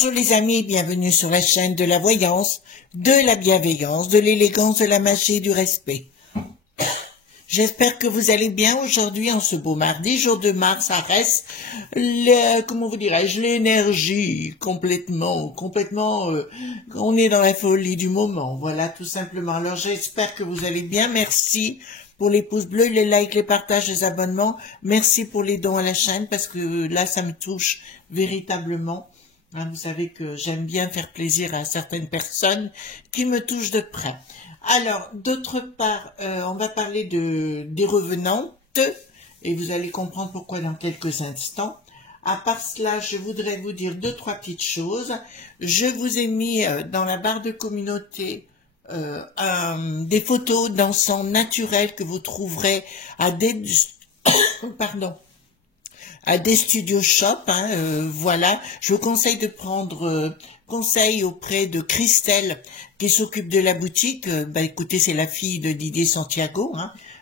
Bonjour les amis, bienvenue sur la chaîne de la voyance, de la bienveillance, de l'élégance, de la magie et du respect. J'espère que vous allez bien aujourd'hui en ce beau mardi, jour de mars, ça reste, comment vous dirais-je, l'énergie complètement, on est dans la folie du moment, voilà tout simplement. Alors j'espère que vous allez bien, merci pour les pouces bleus, les likes, les partages, les abonnements, merci pour les dons à la chaîne parce que là ça me touche véritablement. Vous savez que j'aime bien faire plaisir à certaines personnes qui me touchent de près. Alors, d'autre part, on va parler des revenantes, et vous allez comprendre pourquoi dans quelques instants. À part cela, je voudrais vous dire 2-3 petites choses. Je vous ai mis dans la barre de communauté des photos d'encens naturel que vous trouverez à des... pardon. À des studio shop, voilà. Je vous conseille de prendre conseil auprès de Christelle qui s'occupe de la boutique. Écoutez, c'est la fille de Didier Santiago,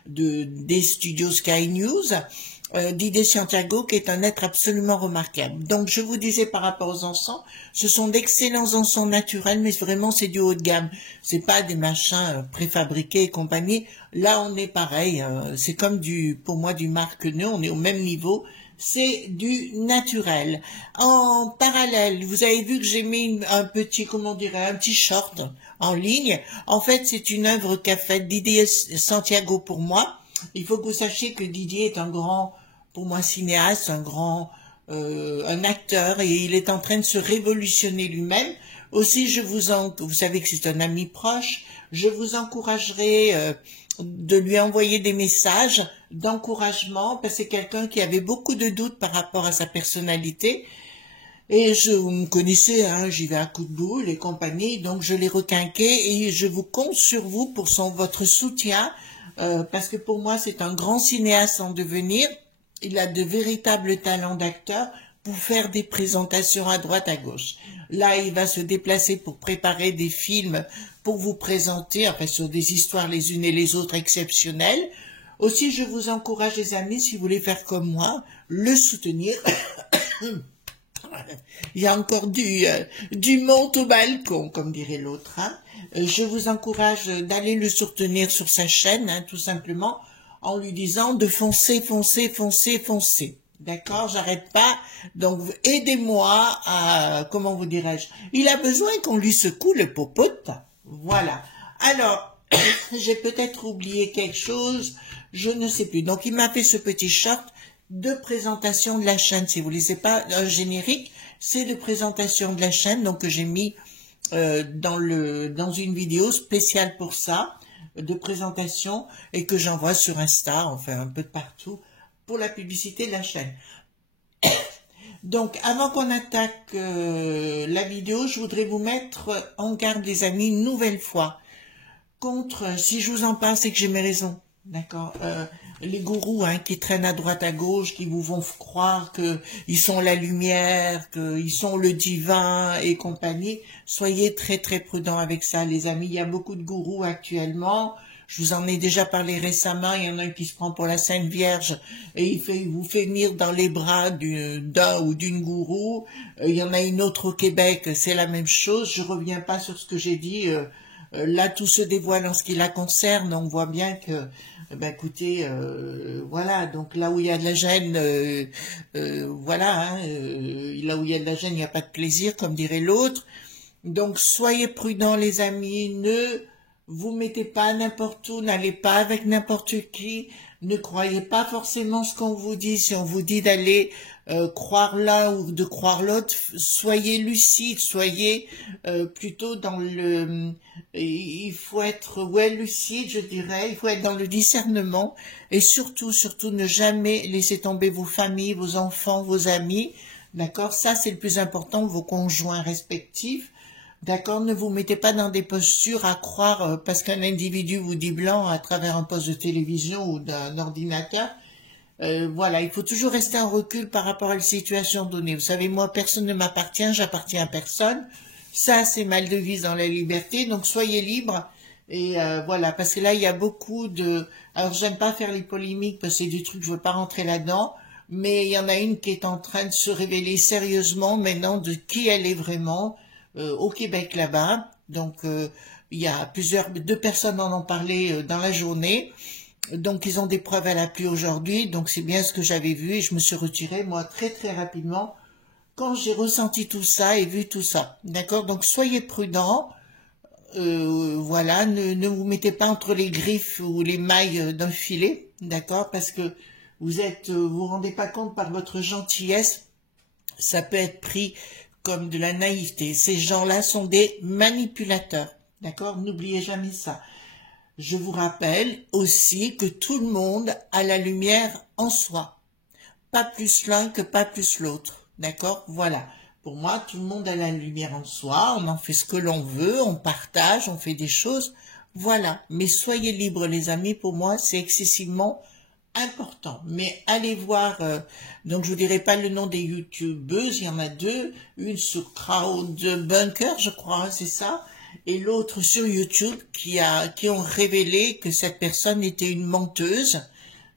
des studios Sky News. Didier Santiago qui est un être absolument remarquable. Donc je vous disais par rapport aux encens, ce sont d'excellents encens naturels, mais vraiment c'est du haut de gamme. C'est pas des machins préfabriqués et compagnie. Là on est pareil, c'est comme pour moi du marque Neu, on est au même niveau. C'est du naturel. En parallèle, vous avez vu que j'ai mis un petit short en ligne. En fait, c'est une œuvre qu'a faite Didier Santiago pour moi. Il faut que vous sachiez que Didier est un grand, pour moi, cinéaste, un acteur, et il est en train de se révolutionner lui-même. Aussi, vous savez que c'est un ami proche, je vous encouragerai de lui envoyer des messages d'encouragement, parce que c'est quelqu'un qui avait beaucoup de doutes par rapport à sa personnalité. Et vous me connaissez, j'y vais à coup de boule et compagnie, donc je l'ai requinqué et je vous compte sur vous pour votre soutien, parce que pour moi c'est un grand cinéaste en devenir. Il a de véritables talents d'acteur pour faire des présentations à droite à gauche. Là, il va se déplacer pour préparer des films pour vous présenter, sur des histoires les unes et les autres exceptionnelles. Aussi, je vous encourage, les amis, si vous voulez faire comme moi, le soutenir. Il y a encore du monde au balcon, comme dirait l'autre. Je vous encourage d'aller le soutenir sur sa chaîne, tout simplement, en lui disant de foncer, foncer, foncer, foncer. D'accord, j'arrête pas. Donc, aidez-moi à, comment vous dirais-je, il a besoin qu'on lui secoue le popote. Voilà. Alors, j'ai peut-être oublié quelque chose, je ne sais plus. Donc, il m'a fait ce petit short de présentation de la chaîne. Si vous ne lisez pas un générique, c'est de présentation de la chaîne, donc que j'ai mis dans une vidéo spéciale pour ça, de présentation, et que j'envoie sur Insta, enfin un peu de partout, pour la publicité de la chaîne. Donc, avant qu'on attaque la vidéo, je voudrais vous mettre en garde, les amis, une nouvelle fois, contre, si je vous en parle, c'est que j'ai mes raisons, d'accord, les gourous qui traînent à droite à gauche, qui vous font croire qu'ils sont la lumière, qu'ils sont le divin et compagnie, soyez très très prudents avec ça, les amis. Il y a beaucoup de gourous actuellement. Je vous en ai déjà parlé récemment, il y en a un qui se prend pour la Sainte Vierge et il vous fait venir dans les bras d'un ou d'une gourou. Il y en a une autre au Québec, c'est la même chose. Je reviens pas sur ce que j'ai dit. Là, tout se dévoile en ce qui la concerne. On voit bien que, écoutez, voilà. Donc là où il y a de la gêne, voilà. Là où il y a de la gêne, il n'y a pas de plaisir, comme dirait l'autre. Donc soyez prudents, les amis. Ne vous mettez pas n'importe où, n'allez pas avec n'importe qui, ne croyez pas forcément ce qu'on vous dit. Si on vous dit d'aller croire l'un ou de croire l'autre, soyez lucide, soyez plutôt dans il faut être lucide, je dirais, il faut être dans le discernement et surtout ne jamais laisser tomber vos familles, vos enfants, vos amis, d'accord, ça c'est le plus important, vos conjoints respectifs. D'accord, ne vous mettez pas dans des postures à croire parce qu'un individu vous dit blanc à travers un poste de télévision ou d'un ordinateur. Voilà, il faut toujours rester en recul par rapport à une situation donnée. Vous savez, moi, personne ne m'appartient, j'appartiens à personne. Ça, c'est ma devise dans la liberté, donc soyez libres. Et voilà, parce que là, il y a beaucoup de... Alors, j'aime pas faire les polémiques parce que c'est du truc, je veux pas rentrer là-dedans. mais il y en a une qui est en train de se révéler sérieusement maintenant de qui elle est vraiment au Québec là-bas. Donc, il y a deux personnes en ont parlé dans la journée. Donc, ils ont des preuves à l'appui aujourd'hui. Donc, c'est bien ce que j'avais vu et je me suis retirée, moi, très, très rapidement quand j'ai ressenti tout ça et vu tout ça. D'accord? Donc, soyez prudents. Voilà, ne vous mettez pas entre les griffes ou les mailles d'un filet. D'accord? Parce que vous rendez pas compte par votre gentillesse, ça peut être pris comme de la naïveté. Ces gens-là sont des manipulateurs. D'accord? N'oubliez jamais ça. Je vous rappelle aussi que tout le monde a la lumière en soi. Pas plus l'un que pas plus l'autre. D'accord? Voilà. Pour moi, tout le monde a la lumière en soi. On en fait ce que l'on veut. On partage, on fait des choses. Voilà. Mais soyez libres, les amis. Pour moi, c'est excessivement important. Mais allez voir, donc je vous dirai pas le nom des youtubeuses, il y en a deux, une sur Crowd Bunker, je crois, c'est ça, et l'autre sur YouTube qui ont révélé que cette personne était une menteuse,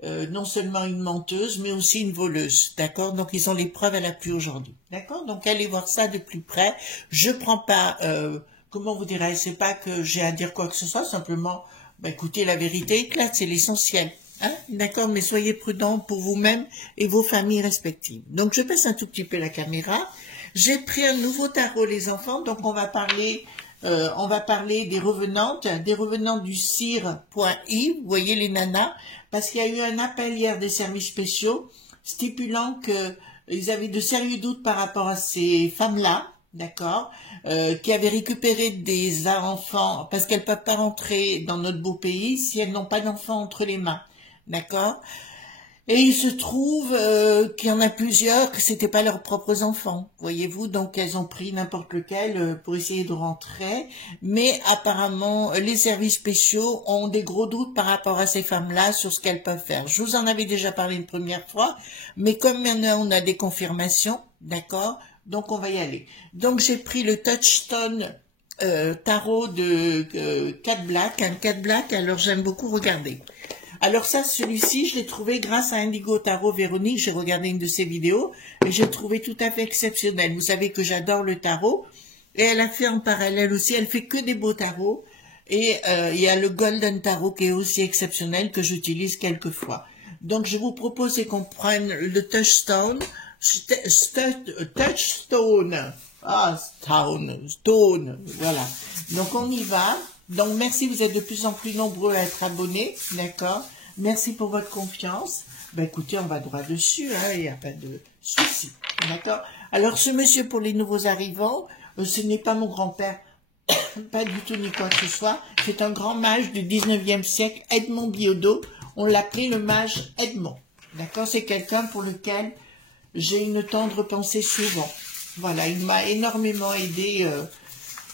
non seulement une menteuse, mais aussi une voleuse, d'accord? Donc ils ont les preuves à l'appui aujourd'hui, d'accord? Donc allez voir ça de plus près. Je prends pas, comment vous direz, c'est pas que j'ai à dire quoi que ce soit, simplement, écoutez, la vérité éclate, c'est l'essentiel. Hein? D'accord, mais soyez prudents pour vous-même et vos familles respectives. Donc, je baisse un tout petit peu la caméra. J'ai pris un nouveau tarot, les enfants. Donc, on va parler des revenantes du cire.i. Vous voyez les nanas, parce qu'il y a eu un appel hier des services spéciaux stipulant que ils avaient de sérieux doutes par rapport à ces femmes-là. D'accord, qui avaient récupéré des enfants parce qu'elles peuvent pas rentrer dans notre beau pays si elles n'ont pas d'enfants entre les mains. D'accord? Et il se trouve qu'il y en a plusieurs que c'était pas leurs propres enfants, voyez-vous, donc elles ont pris n'importe lequel pour essayer de rentrer, mais apparemment les services spéciaux ont des gros doutes par rapport à ces femmes-là sur ce qu'elles peuvent faire. Je vous en avais déjà parlé une première fois, mais comme maintenant on a des confirmations, d'accord, donc on va y aller. Donc j'ai pris le Touchstone tarot de Cat Black, un Cat Black, alors j'aime beaucoup regarder. Alors ça, celui-ci, je l'ai trouvé grâce à Indigo Tarot Véronique, j'ai regardé une de ses vidéos, et j'ai trouvé tout à fait exceptionnel. Vous savez que j'adore le tarot, et elle a fait en parallèle aussi, elle fait que des beaux tarots, et il y a le Golden Tarot qui est aussi exceptionnel, que j'utilise quelquefois. Donc je vous propose qu'on prenne le Touchstone, Stone, voilà. Donc on y va. Donc merci, vous êtes de plus en plus nombreux à être abonnés, d'accord? Merci pour votre confiance. Ben écoutez, on va droit dessus, hein, il n'y a pas de souci, d'accord? Alors ce monsieur pour les nouveaux arrivants, ce n'est pas mon grand-père, pas du tout ni quoi que ce soit. C'est un grand mage du 19e siècle, Edmond Biodot. On l'appelait le mage Edmond, d'accord? C'est quelqu'un pour lequel j'ai une tendre pensée souvent. Voilà, il m'a énormément aidé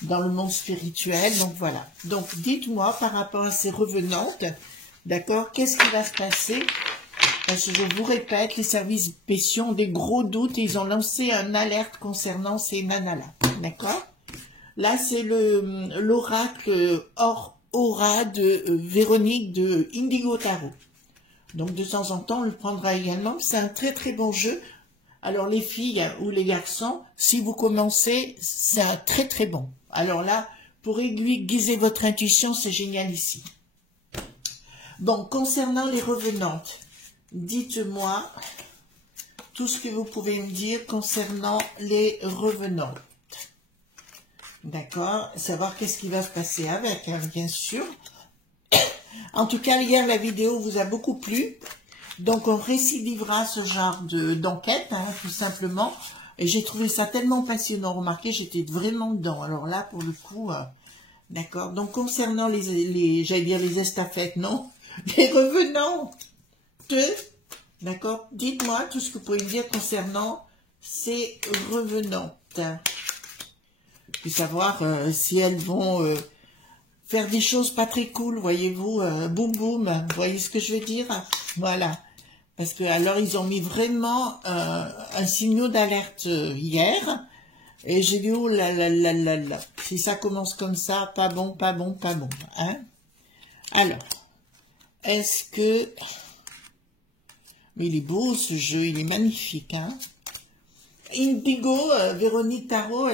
dans le monde spirituel, donc voilà. Donc dites-moi par rapport à ces revenantes, d'accord, qu'est-ce qui va se passer? Parce que je vous répète, les services spéciaux ont des gros doutes et ils ont lancé un alerte concernant ces nanas-là, d'accord? Là, c'est l'oracle Aura de Véronique de Indigo Tarot. Donc de temps en temps, on le prendra également. C'est un très très bon jeu. Alors les filles ou les garçons, si vous commencez, c'est un très très bon. Alors là, pour aiguiser votre intuition, c'est génial ici. Bon, concernant les revenantes, dites-moi tout ce que vous pouvez me dire concernant les revenantes. D'accord? Savoir qu'est-ce qui va se passer avec, hein, bien sûr. En tout cas, hier, la vidéo vous a beaucoup plu. Donc, on récidivera ce genre d'enquête, hein, tout simplement. Et j'ai trouvé ça tellement passionnant. Remarquez, j'étais vraiment dedans. Alors là, pour le coup, d'accord. Donc, concernant j'allais dire les estafettes, non, les revenants, d'accord. Dites-moi tout ce que vous pouvez me dire concernant ces revenantes. Puis savoir si elles vont faire des choses pas très cool, voyez-vous, boum boum, vous voyez ce que je veux dire? Voilà. Parce que alors ils ont mis vraiment un signal d'alerte hier, et j'ai dit oh là là là là là, si ça commence comme ça, pas bon, pas bon, pas bon, hein. Alors, est-ce que Mais il est beau ce jeu, il est magnifique. Hein. Indigo, Véronique Tarot,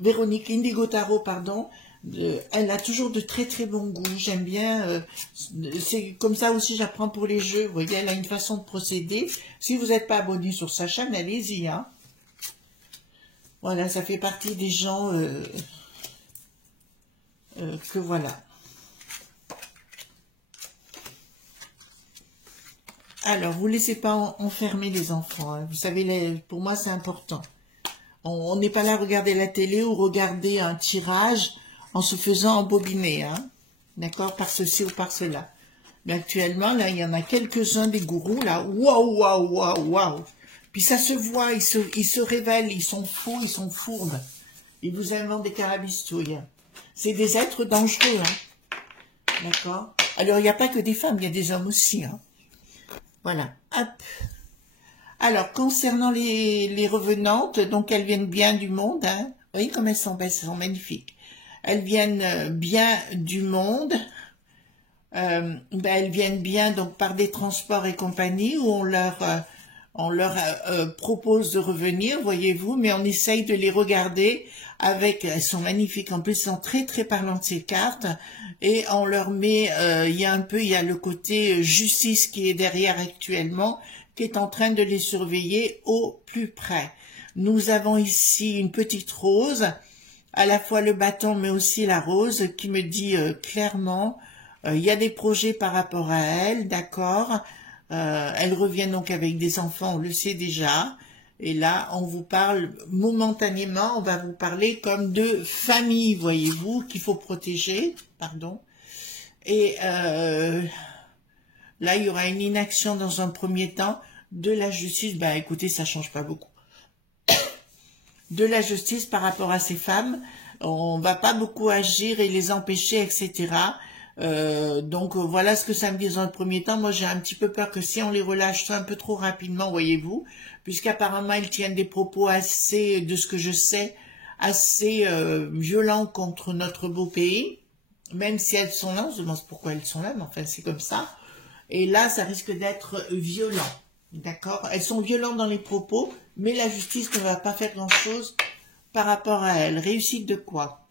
Véronique Indigo Tarot, pardon, elle a toujours de très très bons goûts. J'aime bien, c'est comme ça aussi j'apprends pour les jeux. Vous voyez, elle a une façon de procéder. Si vous n'êtes pas abonné sur sa chaîne, allez-y. Hein. Voilà, ça fait partie des gens que voilà. Alors, vous ne laissez pas enfermer les enfants. Hein. Vous savez, pour moi, c'est important. On n'est pas là à regarder la télé ou regarder un tirage en se faisant embobiner. Hein. D'accord? Par ceci ou par cela. Mais actuellement, là, il y en a quelques-uns des gourous, là. Waouh, waouh, waouh, waouh. Puis ça se voit, ils se révèlent, ils sont fous, ils sont fourbes. Ils vous inventent des carabistouilles. C'est des êtres dangereux. Hein. D'accord? Alors, il n'y a pas que des femmes, il y a des hommes aussi. Hein. Voilà, hop. Alors, concernant les revenantes, donc elles viennent bien du monde. Hein. Vous voyez comme elles sont belles, elles sont magnifiques. Elles viennent bien du monde. Elles viennent bien donc par des transports et compagnie où on leur propose de revenir, voyez-vous, mais on essaye de les regarder avec, elles sont magnifiques, en plus elles sont très très parlantes ces cartes, et on leur met, il y a le côté justice qui est derrière actuellement, qui est en train de les surveiller au plus près. Nous avons ici une petite rose, à la fois le bâton mais aussi la rose, qui me dit clairement, il y a des projets par rapport à elle, d'accord. Elle revient donc avec des enfants, on le sait déjà. Et là, on vous parle momentanément, on va vous parler comme de famille, voyez-vous, qu'il faut protéger, pardon. Et là, il y aura une inaction dans un premier temps de la justice. Ben, écoutez, ça change pas beaucoup. De la justice par rapport à ces femmes, on va pas beaucoup agir et les empêcher, etc. Donc voilà ce que ça me dit dans le premier temps. Moi j'ai un petit peu peur que si on les relâche un peu trop rapidement, voyez-vous, puisqu'apparemment ils tiennent des propos assez, de ce que je sais, assez violents contre notre beau pays, même si elles sont là, on se demande pourquoi elles sont là, mais enfin c'est comme ça. Et là ça risque d'être violent, d'accord? Elles sont violentes dans les propos, mais la justice ne va pas faire grand-chose par rapport à elles. Réussite de quoi?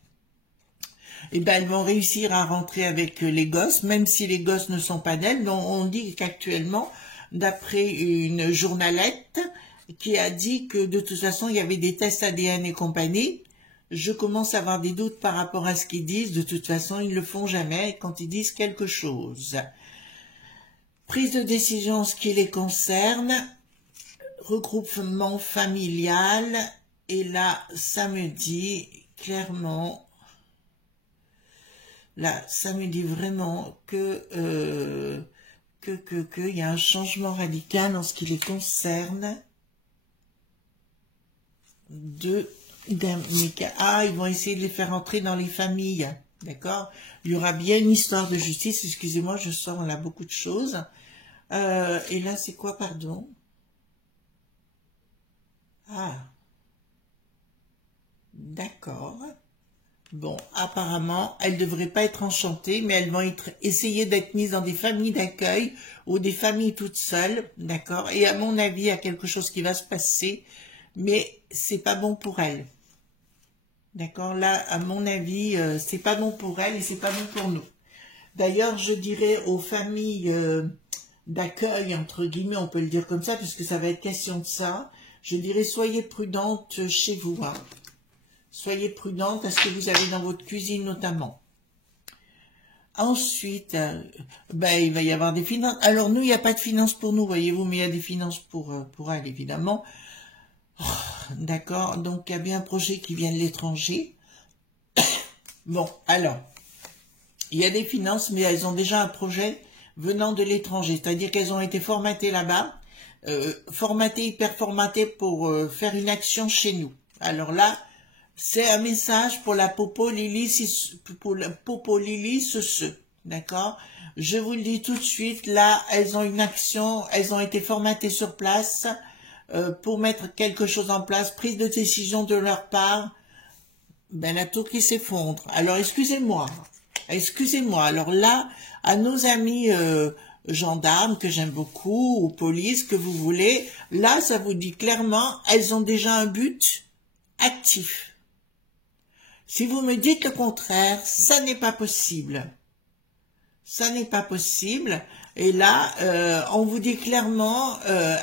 Eh ben, elles vont réussir à rentrer avec les gosses, même si les gosses ne sont pas d'elles. On dit qu'actuellement, d'après une journalette qui a dit que de toute façon, il y avait des tests ADN et compagnie, je commence à avoir des doutes par rapport à ce qu'ils disent. De toute façon, ils ne le font jamais quand ils disent quelque chose. Prise de décision en ce qui les concerne, regroupement familial, et là, ça me dit clairement... Là, ça me dit vraiment que il y a un changement radical en ce qui les concerne Ah, ils vont essayer de les faire entrer dans les familles, d'accord? Il y aura bien une histoire de justice, excusez-moi, je sens là beaucoup de choses. Et là, c'est quoi, pardon? Ah, d'accord. Bon, apparemment, elles ne devraient pas être enchantées, mais elles vont essayer d'être mises dans des familles d'accueil ou des familles toutes seules, d'accord? Et à mon avis, il y a quelque chose qui va se passer, mais c'est pas bon pour elles. D'accord? Là, à mon avis, c'est pas bon pour elles et c'est pas bon pour nous. D'ailleurs, je dirais aux familles d'accueil, entre guillemets, on peut le dire comme ça, puisque ça va être question de ça, je dirais soyez prudentes chez vous, hein. Soyez prudente à ce que vous avez dans votre cuisine notamment. Ensuite, il va y avoir des finances. Alors nous, il n'y a pas de finances pour nous, voyez-vous, mais il y a des finances pour elle, évidemment. Oh, d'accord, donc il y a bien un projet qui vient de l'étranger. Bon, alors, il y a des finances, mais elles ont déjà un projet venant de l'étranger. C'est-à-dire qu'elles ont été formatées là-bas, hyper formatées pour faire une action chez nous. Alors là, c'est un message pour la Popo Lily, d'accord? Je vous le dis tout de suite, là, elles ont une action, elles ont été formatées sur place pour mettre quelque chose en place, prise de décision de leur part, ben la tour qui s'effondre. Alors, excusez-moi, alors là, à nos amis gendarmes, que j'aime beaucoup, ou police, que vous voulez. Là, ça vous dit clairement, elles ont déjà un but actif. Si vous me dites le contraire, ça n'est pas possible. Ça n'est pas possible. Et là, on vous dit clairement,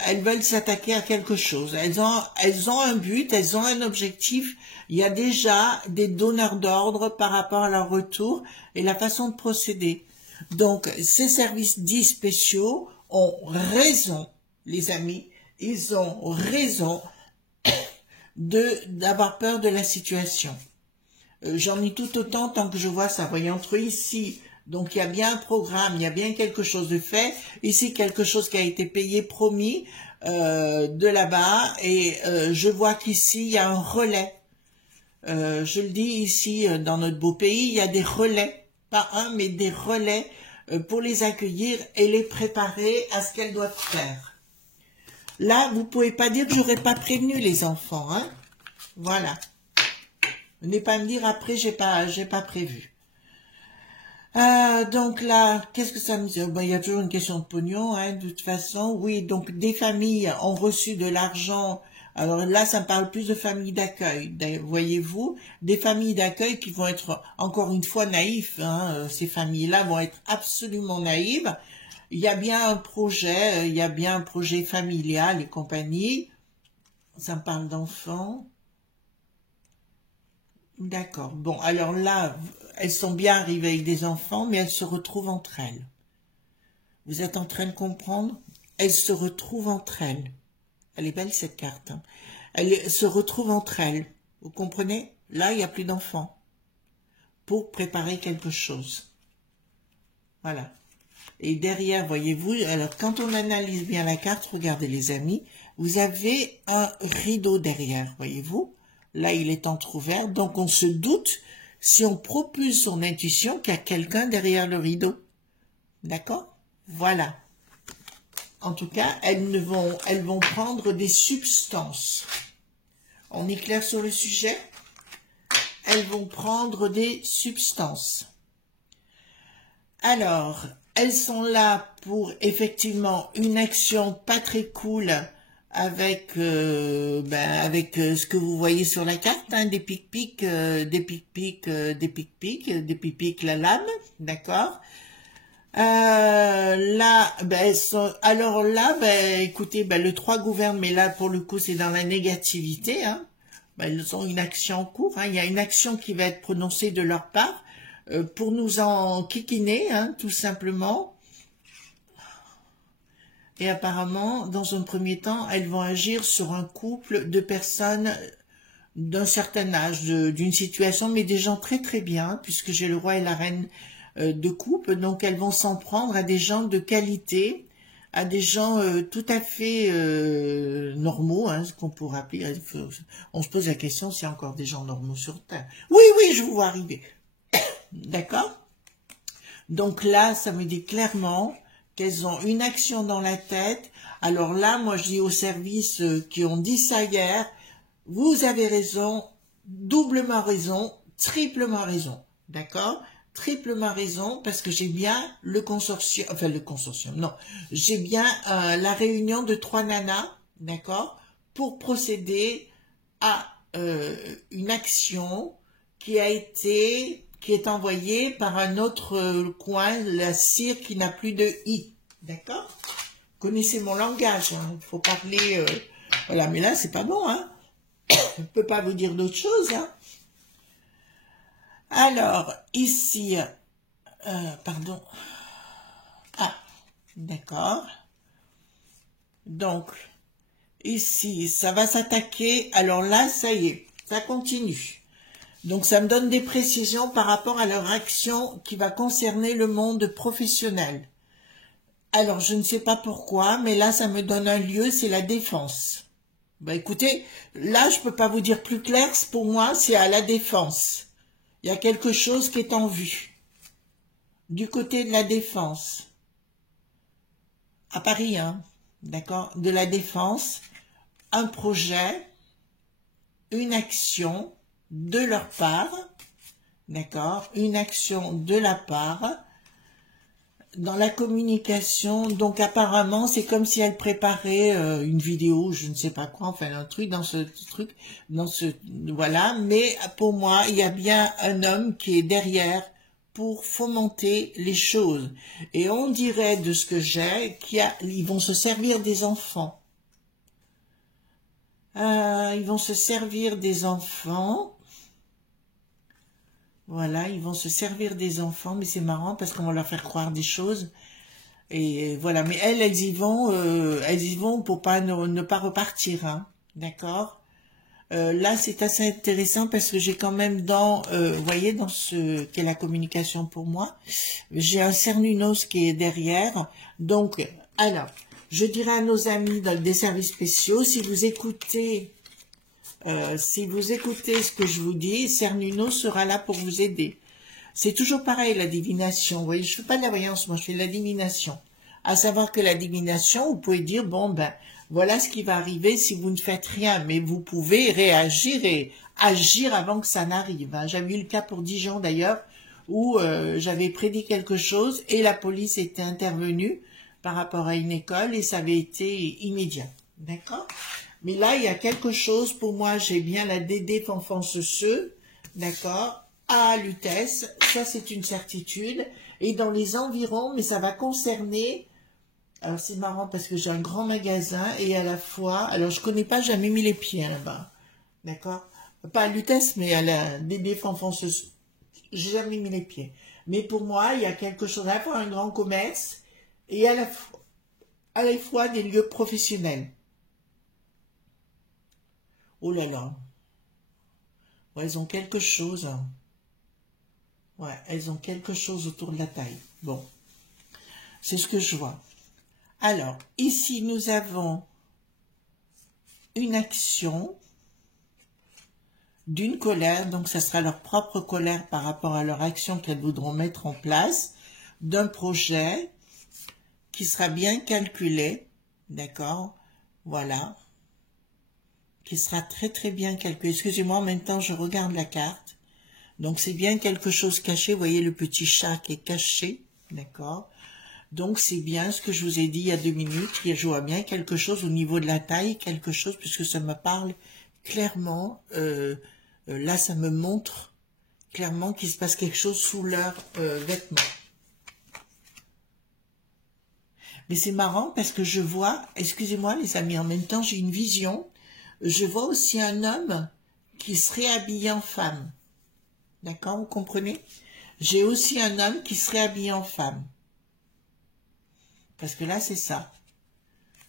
elles veulent s'attaquer à quelque chose. Elles ont un but, elles ont un objectif. Il y a déjà des donneurs d'ordre par rapport à leur retour et la façon de procéder. Donc, ces services dits spéciaux ont raison, les amis. Ils ont raison d'avoir peur de la situation. J'en ai tout autant tant que je vois ça. Voyez, entre ici, donc il y a bien un programme, il y a bien quelque chose de fait. Ici, quelque chose qui a été payé, promis, de là-bas. Et je vois qu'ici, il y a un relais. Je le dis ici, dans notre beau pays, il y a des relais. Pas un, mais des relais pour les accueillir et les préparer à ce qu'elles doivent faire. Là, vous pouvez pas dire que j'aurais pas prévenu les enfants, hein. Voilà. Venez pas me dire après j'ai pas prévu. Donc là, qu'est-ce que ça me dit? Ben, il y a toujours une question de pognon, hein, de toute façon. Oui, donc des familles ont reçu de l'argent. Alors là, ça me parle plus de familles d'accueil. Voyez-vous, des familles d'accueil qui vont être encore une fois naïves. Hein, ces familles-là vont être absolument naïves. Il y a bien un projet familial et compagnie. Ça me parle d'enfants. D'accord. Bon, alors là, elles sont bien arrivées avec des enfants, mais elles se retrouvent entre elles. Vous êtes en train de comprendre? Elles se retrouvent entre elles. Elle est belle cette carte. Hein. Elles se retrouvent entre elles. Vous comprenez? Là, il n'y a plus d'enfants. Pour préparer quelque chose. Voilà. Et derrière, voyez-vous, alors quand on analyse bien la carte, regardez les amis, vous avez un rideau derrière, voyez-vous? Là, il est entrouvert, donc on se doute, si on propulse son intuition, qu'il y a quelqu'un derrière le rideau. D'accord? Voilà. En tout cas, elles vont prendre des substances. On est clair sur le sujet? Elles vont prendre des substances. Alors, elles sont là pour effectivement une action pas très cool avec ce que vous voyez sur la carte, hein, des pic-pics, la lame, d'accord. Là, écoutez, le 3 gouverne, mais là pour le coup c'est dans la négativité, hein. Elles ont une action en cours, hein. Il y a une action qui va être prononcée de leur part pour nous en kikiner, hein, tout simplement. Et apparemment, dans un premier temps, elles vont agir sur un couple de personnes d'un certain âge, d'une situation, mais des gens très très bien, puisque j'ai le roi et la reine de coupe, donc elles vont s'en prendre à des gens de qualité, à des gens tout à fait normaux, hein, ce qu'on pourrait appeler, on se pose la question s'il y a encore des gens normaux sur Terre. Oui, oui, je vous vois arriver. D'accord? Donc là, ça me dit clairement qu'elles ont une action dans la tête. Alors là, moi je dis aux services qui ont dit ça hier, vous avez raison, doublement raison, triplement raison, d'accord? Triplement raison, parce que j'ai bien le consortium, non, j'ai bien la réunion de 3 nanas, d'accord? Pour procéder à une action qui est envoyée par un autre coin, la cire qui n'a plus de i, d'accord? Connaissez mon langage, hein, il faut parler, voilà, mais là c'est pas bon, hein? Je ne peux pas vous dire d'autre chose, hein? Alors, ici, pardon, ah, d'accord, donc, ici, ça va s'attaquer, alors là, ça y est, ça continue, donc ça me donne des précisions par rapport à leur action qui va concerner le monde professionnel. Alors, je ne sais pas pourquoi, mais là, ça me donne un lieu, c'est la défense. Ben écoutez, là, je peux pas vous dire plus clair, pour moi, c'est à la défense. Il y a quelque chose qui est en vue. Du côté de la défense. À Paris, hein. D'accord? De la défense, un projet, une action de leur part. D'accord? Une action de la part. dans la communication, donc apparemment, c'est comme si elle préparait une vidéo, je ne sais pas quoi, enfin un truc, voilà. Mais pour moi, il y a bien un homme qui est derrière pour fomenter les choses. Et on dirait de ce que j'ai qu'ils vont se servir des enfants. Ils vont se servir des enfants. Voilà, ils vont se servir des enfants, mais c'est marrant parce qu'on va leur faire croire des choses. Et voilà, mais elles y vont pour pas ne pas repartir, hein, d'accord. Là, c'est assez intéressant parce que j'ai quand même vous voyez, dans ce qu'est la communication pour moi, j'ai un Cernunnos qui est derrière. Donc, alors, je dirais à nos amis des services spéciaux, si vous écoutez ce que je vous dis, Cernunnos sera là pour vous aider. C'est toujours pareil, la divination. Vous voyez, je fais pas de la voyance, moi, je fais de la divination. À savoir que la divination, vous pouvez dire, bon, ben, voilà ce qui va arriver si vous ne faites rien, mais vous pouvez réagir et agir avant que ça n'arrive. Hein. J'avais eu le cas pour Dijon, d'ailleurs, où j'avais prédit quelque chose et la police était intervenue par rapport à une école et ça avait été immédiat. D'accord? Mais là, il y a quelque chose, pour moi, j'ai bien la Dédé Fanfan-Ceux, d'accord? À Lutèce, ça c'est une certitude, et dans les environs, mais ça va concerner, alors c'est marrant parce que j'ai un grand magasin, et à la fois, alors je connais pas, j'ai jamais mis les pieds là-bas, d'accord? Pas à Lutèce, mais à la Dédé Fanfan-Ceux, j'ai jamais mis les pieds. Mais pour moi, il y a quelque chose, à la fois un grand commerce, et à la fois des lieux professionnels. Oh là là. Ouais, elles ont quelque chose. Ouais, elles ont quelque chose autour de la taille. Bon, c'est ce que je vois. Alors, ici, nous avons une action d'une colère. Donc, ça sera leur propre colère par rapport à leur action qu'elles voudront mettre en place. D'un projet qui sera bien calculé. D'accord? Voilà. Qui sera très très bien calculé. Excusez-moi, en même temps, je regarde la carte. Donc, c'est bien quelque chose caché. Vous voyez le petit chat qui est caché. D'accord? Donc, c'est bien ce que je vous ai dit il y a 2 minutes. Je vois bien quelque chose au niveau de la taille, quelque chose, puisque ça me parle clairement. Là, ça me montre clairement qu'il se passe quelque chose sous leurs vêtements. Mais c'est marrant parce que je vois, excusez-moi les amis, en même temps, j'ai une vision. Je vois aussi un homme qui serait habillé en femme. D'accord, vous comprenez? J'ai aussi un homme qui serait habillé en femme. Parce que là, c'est ça.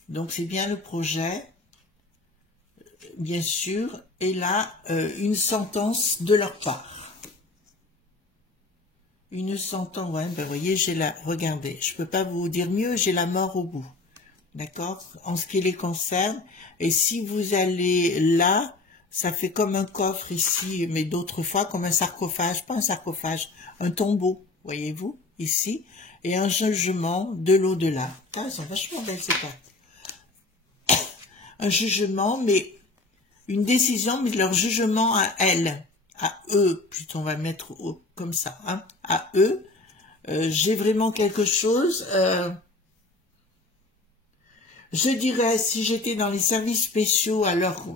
Donc, c'est bien le projet, bien sûr. Et là, une sentence de leur part. Une sentence, ouais, ben, vous voyez, regardez, je peux pas vous dire mieux, j'ai la mort au bout. D'accord? En ce qui les concerne. Et si vous allez là, ça fait comme un coffre ici, mais d'autres fois comme un sarcophage, pas un sarcophage, un tombeau, voyez-vous, ici, et un jugement de l'au-delà. Ah, elles sont vachement belles ces cartes. Un jugement, mais une décision, mais leur jugement à elles, à eux, plutôt on va mettre comme ça, hein, à eux. J'ai vraiment quelque chose... je dirais, si j'étais dans les services spéciaux, alors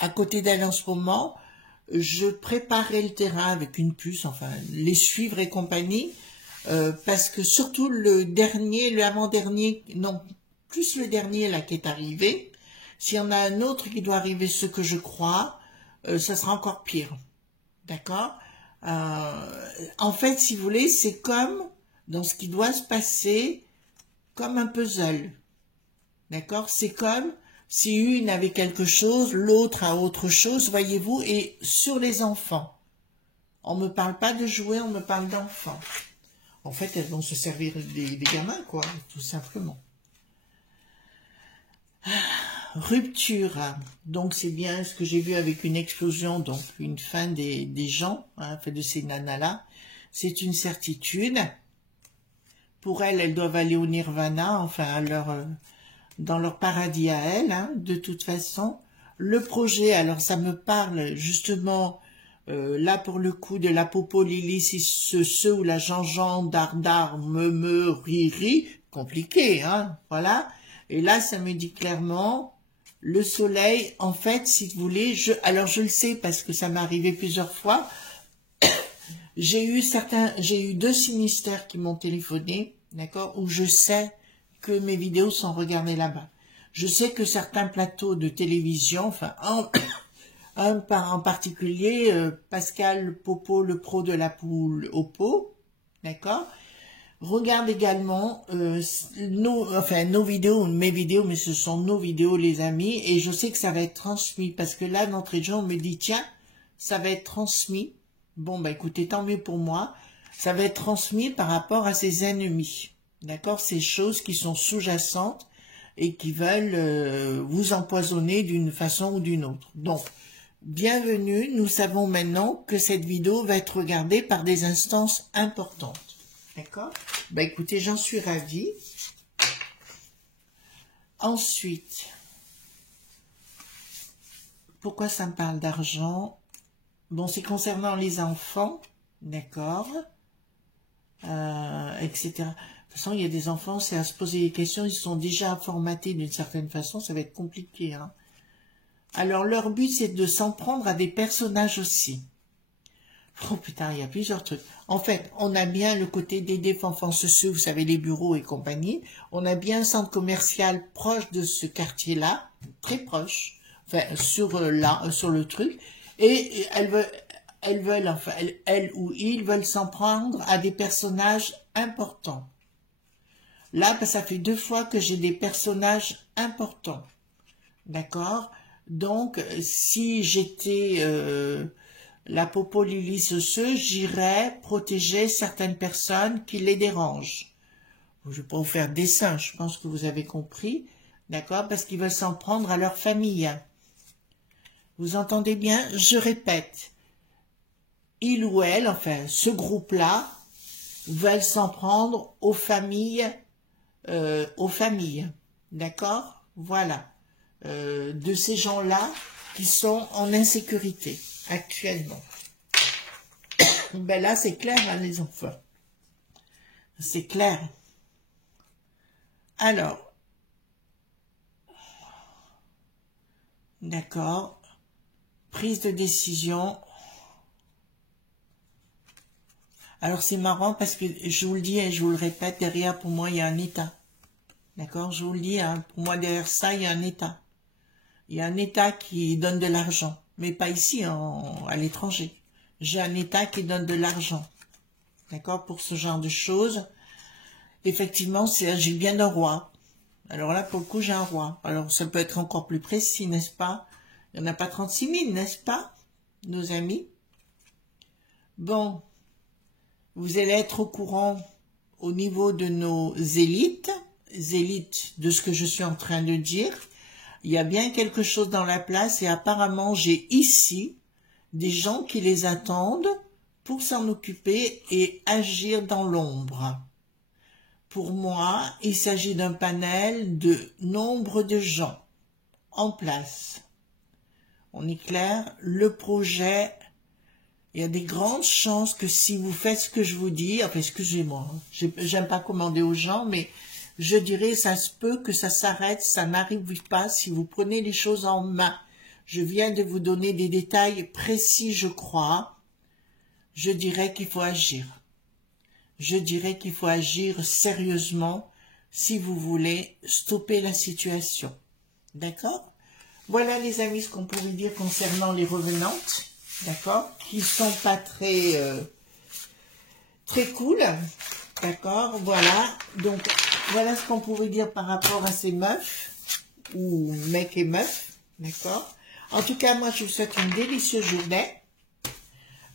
à côté d'elle en ce moment, je préparais le terrain avec une puce, enfin, les suivre et compagnie, parce que surtout le avant-dernier, non, plus le dernier là qui est arrivé, s'il y en a un autre qui doit arriver, ce que je crois, ça sera encore pire. D'accord? En fait, si vous voulez, c'est comme, dans ce qui doit se passer, comme un puzzle. D'accord? C'est comme si une avait quelque chose, l'autre a autre chose, voyez-vous, et sur les enfants. On ne me parle pas de jouets, on me parle d'enfants. En fait, elles vont se servir des gamins, quoi, tout simplement. Rupture. Donc, c'est bien ce que j'ai vu avec une explosion, donc une fin des gens, hein, fait de ces nanas-là. C'est une certitude. Pour elles doivent aller au nirvana, enfin, à dans leur paradis à elles, hein, de toute façon. Le projet, alors ça me parle justement Là, pour le coup de la popo Lily, si ce ou la Jean-Jean, dardar, me, riri, compliqué, hein, voilà. Et là, ça me dit clairement, le soleil, en fait, si vous voulez, alors je le sais parce que ça m'est arrivé plusieurs fois, j'ai eu 2 sinistères qui m'ont téléphoné, d'accord, où je sais que mes vidéos sont regardées là-bas. Je sais que certains plateaux de télévision, enfin, en particulier, Pascal Popo, le pro de la poule au pot, d'accord, regarde également nos vidéos, mes vidéos, mais ce sont nos vidéos, les amis, et je sais que ça va être transmis, parce que là, d'entrée de jeu, on me dit, tiens, ça va être transmis. Bon, bah écoutez, tant mieux pour moi, ça va être transmis par rapport à ses ennemis, d'accord, ces choses qui sont sous-jacentes et qui veulent vous empoisonner d'une façon ou d'une autre. Donc, bienvenue, nous savons maintenant que cette vidéo va être regardée par des instances importantes. D'accord? Ben écoutez, j'en suis ravie. Ensuite, pourquoi ça me parle d'argent? Bon, c'est concernant les enfants, d'accord, etc. De toute façon, il y a des enfants, c'est à se poser des questions, ils sont déjà formatés d'une certaine façon, ça va être compliqué, hein. Alors, leur but, c'est de s'en prendre à des personnages aussi. Oh putain, il y a plusieurs trucs. En fait, on a bien le côté des fanfans ceux, vous savez, les bureaux et compagnie. On a bien un centre commercial proche de ce quartier-là, très proche, enfin, sur le truc. Et elles ou ils veulent s'en prendre à des personnages importants. Là, ça fait 2 fois que j'ai des personnages importants. D'accord? Donc, si j'étais la Popo Lily j'irais protéger certaines personnes qui les dérangent. Je ne vais pas vous faire dessin, je pense que vous avez compris, d'accord? Parce qu'ils veulent s'en prendre à leur famille. Vous entendez bien? Je répète, il ou elle, enfin, ce groupe-là, veulent s'en prendre aux familles, d'accord? Voilà. De ces gens-là qui sont en insécurité actuellement. Ben là, c'est clair, hein, les enfants. C'est clair. Alors, d'accord. Prise de décision. Alors, c'est marrant parce que je vous le dis et je vous le répète, derrière, pour moi, il y a un État. D'accord? Je vous le dis, hein, pour moi, derrière ça, il y a un État. Il y a un État qui donne de l'argent, mais pas ici, à l'étranger. J'ai un État qui donne de l'argent, d'accord, pour ce genre de choses. Effectivement, j'ai bien un roi. Alors là, pour le coup, j'ai un roi. Alors, ça peut être encore plus précis, n'est-ce pas? Il n'y en a pas 36 000, n'est-ce pas, nos amis? Bon, vous allez être au courant au niveau de nos élites de ce que je suis en train de dire. Il y a bien quelque chose dans la place et apparemment j'ai ici des gens qui les attendent pour s'en occuper et agir dans l'ombre. Pour moi, il s'agit d'un panel de nombre de gens en place. On est clair, le projet, il y a des grandes chances que si vous faites ce que je vous dis, enfin excusez-moi, j'aime pas commander aux gens, mais je dirais, ça se peut que ça s'arrête, ça n'arrive pas si vous prenez les choses en main. Je viens de vous donner des détails précis, je crois. Je dirais qu'il faut agir. Je dirais qu'il faut agir sérieusement si vous voulez stopper la situation. D'accord? Voilà les amis ce qu'on pourrait dire concernant les revenantes. D'accord? Qui sont pas très cool. D'accord? Voilà. Donc, voilà ce qu'on pourrait dire par rapport à ces meufs, ou mecs et meufs, d'accord? En tout cas, moi, je vous souhaite une délicieuse journée.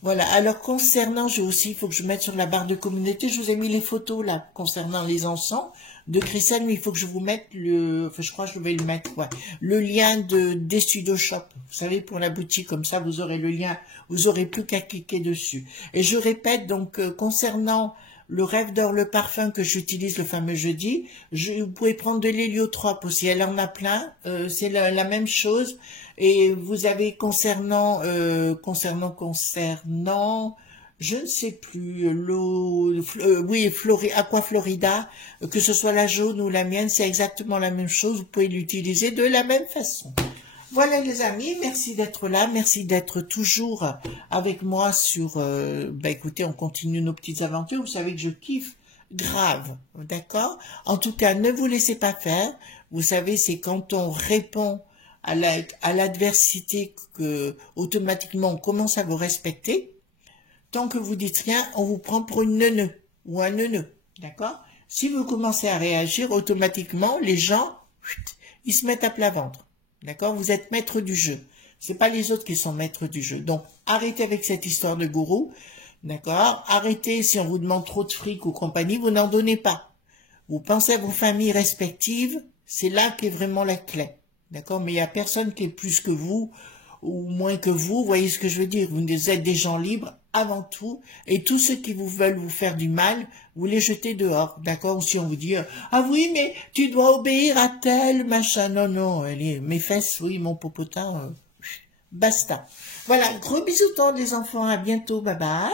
Voilà, alors concernant, il faut que je mette sur la barre de communauté, je vous ai mis les photos, là, concernant les encens de Christelle, mais il faut que je vous mette enfin, je crois que je vais le mettre, ouais, le lien des Studio Shop, vous savez, pour la boutique, comme ça, vous aurez le lien, vous aurez plus qu'à cliquer dessus. Et je répète, donc, concernant le Rêve d'or, le parfum que j'utilise le fameux jeudi, vous pouvez prendre de l'héliotrope aussi, elle en a plein, c'est la même chose. Et vous avez concernant, je ne sais plus, l'eau, oui, Aqua Florida, que ce soit la jaune ou la mienne, c'est exactement la même chose, vous pouvez l'utiliser de la même façon. Voilà les amis, merci d'être là, merci d'être toujours avec moi sur, écoutez, on continue nos petites aventures, vous savez que je kiffe grave, d'accord? En tout cas, ne vous laissez pas faire, vous savez, c'est quand on répond à l'adversité que automatiquement on commence à vous respecter. Tant que vous dites rien, on vous prend pour une neuneu ou un neuneu, d'accord? Si vous commencez à réagir, automatiquement, les gens, ils se mettent à plat ventre. D'accord? Vous êtes maître du jeu. C'est pas les autres qui sont maîtres du jeu. Donc, arrêtez avec cette histoire de gourou. D'accord? Arrêtez si on vous demande trop de fric ou compagnie, vous n'en donnez pas. Vous pensez à vos familles respectives, c'est là qu'est vraiment la clé. D'accord? Mais il y a personne qui est plus que vous ou moins que vous voyez ce que je veux dire? Vous êtes des gens libres avant tout, et tous ceux qui vous veulent vous faire du mal, vous les jetez dehors, d'accord? Ou si on vous dit, ah oui, mais tu dois obéir à tel machin, non, non, mes fesses, oui, mon popotin, basta. Voilà, gros bisous tendres les enfants, à bientôt, bye bye.